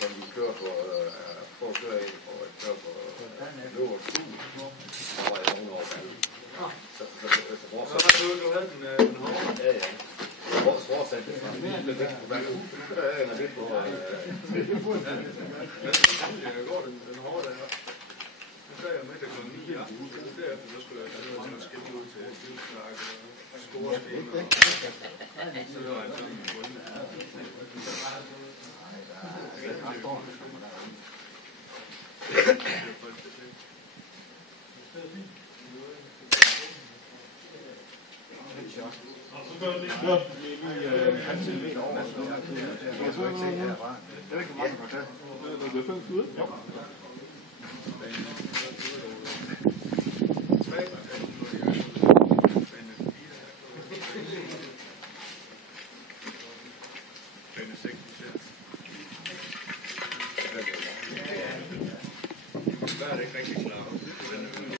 som vi kører på, prøver at køre ind på, løber skole, der var jeg nogle år gammel. Så du havde den hårde? Ja, ja. Vores er det fra. Det er lidt på. Går den hårde der? Nu sagde jeg med, at det går 9 år. Derefter så skulle jeg have noget skilt ud til stilsnak og store spil. Så det var en sådan en runde. Så gør det ikke godt. Det er ikke mange kvarter. Det er 5 ude. Jo. Der er det ikke rigtig klar.